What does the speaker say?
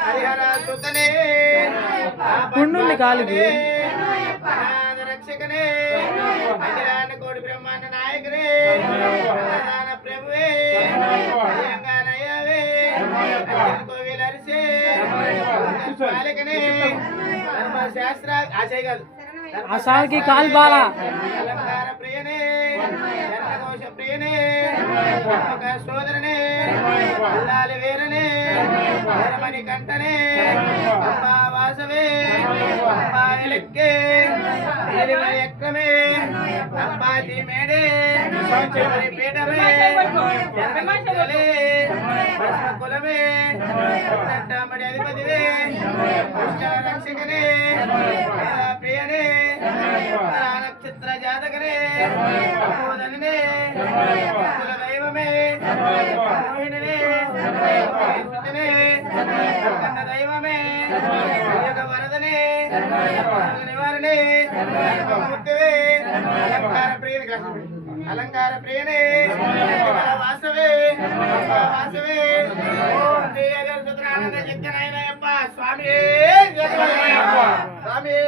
హరిహర సుతనే పుండుంది కాలికి రక్షకనే అఖిలాండ కోటి బ్రహ్మాండ నాయకనే ప్రధాన ప్రభువే అయ్యంగానయ్యవే కోవిలరిసే బాలకనే ధర్మశాస్త్ర ఆశయ కాదు అసాకి కాలు బాల అలంకార ప్రియనే జన్మకోశ ప్రియనే సోదరనే అల్లాలి వీరనే ధర్మని కంటనే అంబా వాసవే అంబా ఎలక్కే ఎక్కమే అంబాజీ మేడే పీఠమే జన్మలే కులమే పట్టమడి అధిపతివే కృష్ణ రక్షకనే ప్రియనే నక్షత్ర జాతకనే అమోదనే కుల దైవమే మోహినినే కన్న దైవమే వరదనే నివారణే ముక్తివే అలంకార ప్రియనే అలంకార ప్రియనే వాసవే వాసవే ఓం శ్రీ అగర్ సుత్రానంద చిత్తనైనయప్ప స్వామి స్వామి